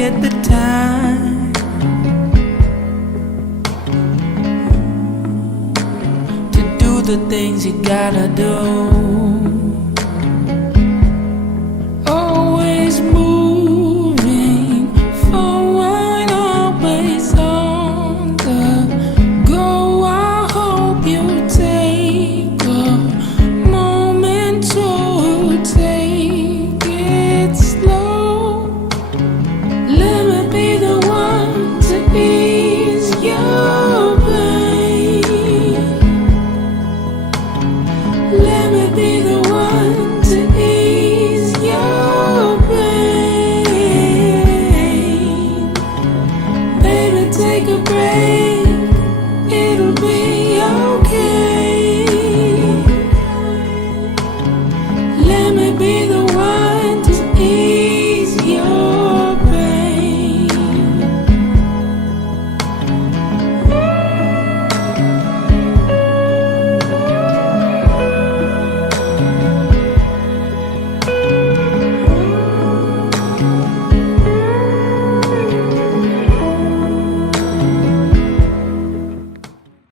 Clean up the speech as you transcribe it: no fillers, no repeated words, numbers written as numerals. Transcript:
get the time to do the things you gotta do. Always moving forward, always on the go. I hope you take a moment to take it slow. Let me be the one to ease your pain. Let me be the one to ease your pain. Baby, take a break, it'll be okay. Let me be the